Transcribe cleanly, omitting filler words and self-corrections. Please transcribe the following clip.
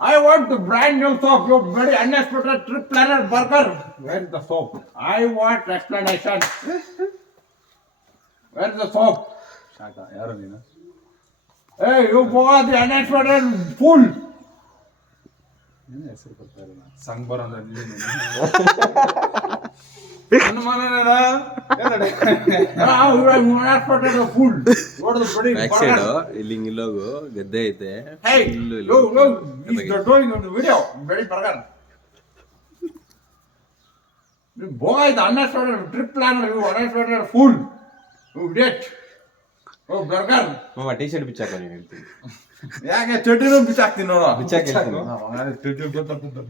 I want the brand new soap. You very unexpected trip planner burger. Where is the soap? I want explanation. Where is the soap? ಸಾಕ ಯಾರು ನೀನು Hey, you bought the unexpected fool. ಏನು ಹೆಸರು ಕೊಡ್ತಾ ಇರಲ್ಲ ಸಂಗ್ಬರ್ ಅಂದ್ರೆ ನೀನು ಅನುಮಾನನೇನ Unexpected fool. What is the bloody back burger? Side ಇಲ್ಲಿ ಇಲ್ಲೋಗು ಗದ್ದೆ ಐತೆ Hey, ಇಲ್ಲು no, he's doing on the video. Very burger. You boy, the unexpected trip planner. You unexpected fool. You idiot. Oh, burger. ಮಾಮ T shirt ಬಿಚ್ಚಾಕ ನೀನು ಹೇಳ್ತೀನಿ ಯಾಕೆ ಚಟಿನೂ ಬಿಚ್ಚಾಕ್ತೀನಿ ನೋಡು. ಬಿಚ್ಚಾಕ ಹೇಳ್ತೀನಿ ಚಟಿ ಗೊತ್ತಾಗ್ತದೆ.